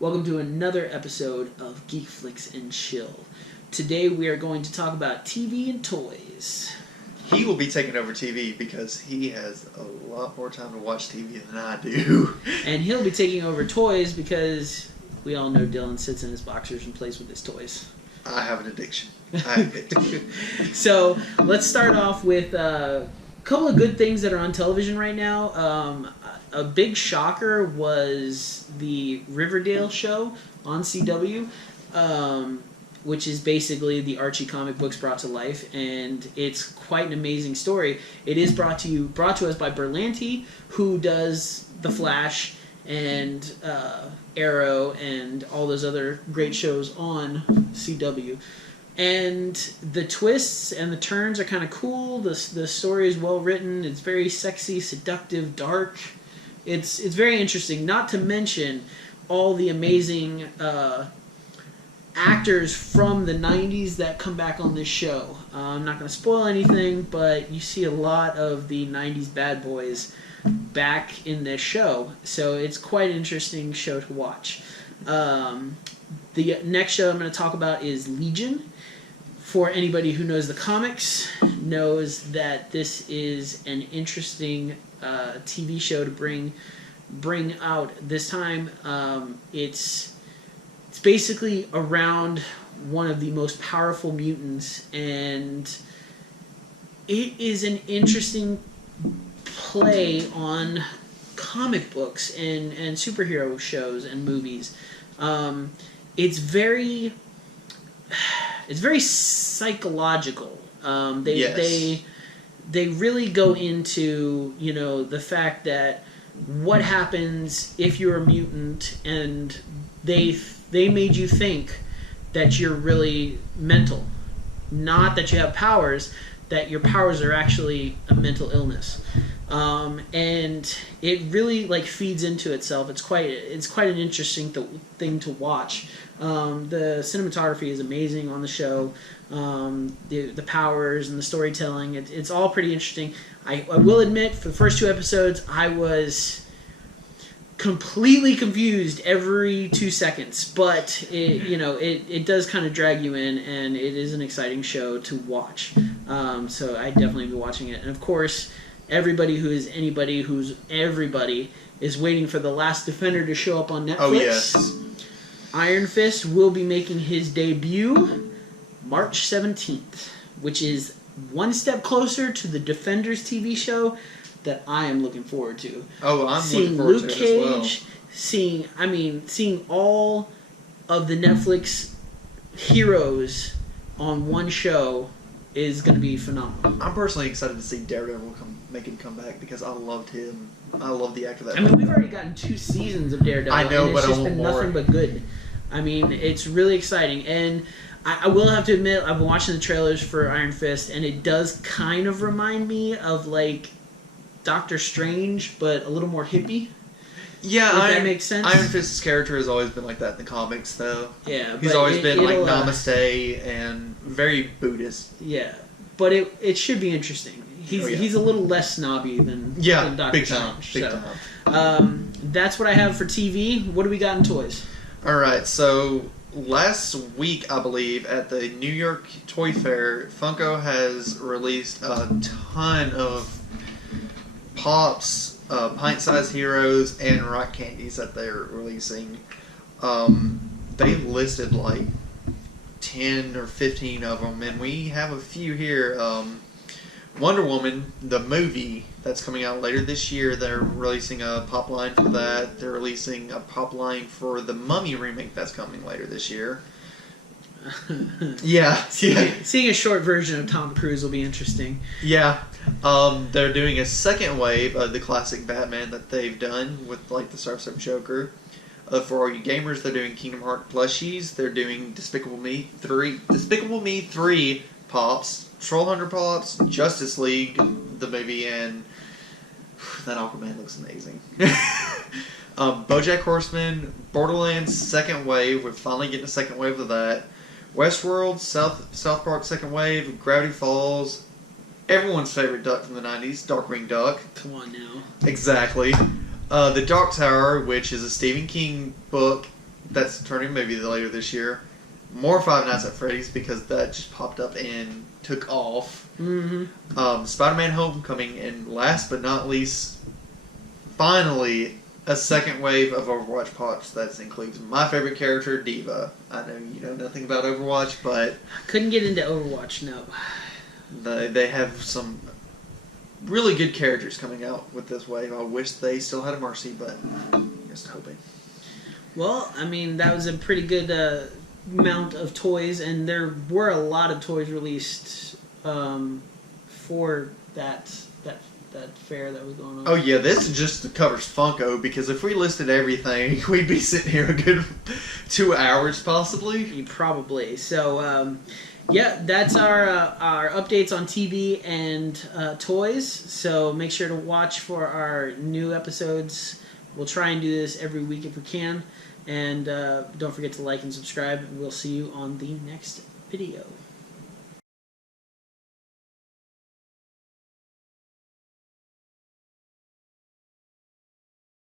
Welcome to another episode of Geekflix and Chill. Today we are going to talk about TV and toys. He will be taking over TV because he has a lot more time to watch TV than I do. And he'll be taking over toys because we all know Dylan sits in his boxers and plays with his toys. I have an addiction. I admit. So let's start off with a couple of good things that are on television right now. A big shocker was the Riverdale show on CW, which is basically the Archie comic books brought to life, and it's quite an amazing story. It is brought to us by Berlanti, who does The Flash and Arrow and all those other great shows on CW. And the twists and the turns are kind of cool. The story is well written. It's very sexy, seductive, dark. It's very interesting. Not to mention all the amazing actors from the 90s that come back on this show. I'm not going to spoil anything, but you see a lot of the 90s bad boys back in this show. So it's quite an interesting show to watch. The next show I'm going to talk about is Legion. For anybody who knows the comics, knows that this is an interesting TV show to bring out. This time, it's basically around one of the most powerful mutants, and it is an interesting play on comic books and superhero shows and movies. It's very psychological. They really go into, the fact that what happens if you're a mutant and they made you think that you're really mental, not that you have powers, that your powers are actually a mental illness. And it really feeds into itself. It's quite an interesting thing to watch. The cinematography is amazing on the show. The powers and the storytelling, it's all pretty interesting. I will admit, for the first two episodes, I was completely confused every 2 seconds, but it does kind of drag you in, and it is an exciting show to watch. So I'd definitely be watching it. And of course, everybody who's everybody is waiting for The Last Defender to show up on Netflix. Oh, yes. Iron Fist will be making his debut March 17th, which is one step closer to the Defenders TV show that I am looking forward to. Oh, I'm seeing looking forward Luke to it Cage, as well. seeing all of the Netflix heroes on one show is going to be phenomenal. I'm personally excited to see Daredevil make him come back because I loved him. I love the actor that. We've already gotten 2 seasons of Daredevil. I know, and it's but just I want been more. nothing but good. It's really exciting, and I will have to admit, I've been watching the trailers for Iron Fist, and it does kind of remind me of Doctor Strange, but a little more hippie. Yeah, if that makes sense. Iron Fist's character has always been like that in the comics, though. Yeah, he's always been namaste and very Buddhist. Yeah, but it should be interesting. He's a little less snobby than Doctor big time, Strange. big time. That's what I have for TV. What do we got in toys? All right, so last week, I believe, at the New York Toy Fair, Funko has released a ton of Pops, pint-sized heroes, and rock candies that they're releasing. They listed 10 or 15 of them, and we have a few here. Wonder Woman, the movie that's coming out later this year, they're releasing a pop line for that. They're releasing a pop line for the Mummy remake that's coming later this year. Yeah. Seeing a short version of Tom Cruise will be interesting. Yeah. They're doing a second wave of the classic Batman that they've done with the Stars of Joker. For all you gamers, they're doing Kingdom Hearts plushies. They're doing Despicable Me 3 Pops, Troll Hunter Pops, Justice League, the movie, and that Aquaman looks amazing. BoJack Horseman, Borderlands second wave. We're finally getting a second wave of that. Westworld, South Park second wave, Gravity Falls, everyone's favorite duck from the 90s, Darkwing Duck. Come on now. Exactly. The Dark Tower, which is a Stephen King book that's turning maybe later this year. More Five Nights at Freddy's because that just popped up and took off. Mm-hmm. Spider-Man Homecoming, and last but not least, finally, a second wave of Overwatch pops that includes my favorite character, Diva. I know you know nothing about Overwatch, but Couldn't get into Overwatch, no. they have some really good characters coming out with this wave. I wish they still had a Mercy, but just hoping. Well, I mean, that was a pretty good amount of toys, and there were a lot of toys released for that fair that was going on. Oh yeah, this just covers Funko, because if we listed everything, we'd be sitting here a good 2 hours possibly. Probably. So yeah, that's our updates on TV and toys. So make sure to watch for our new episodes. We'll try and do this every week if we can. And don't forget to like and subscribe. We'll see you on the next video.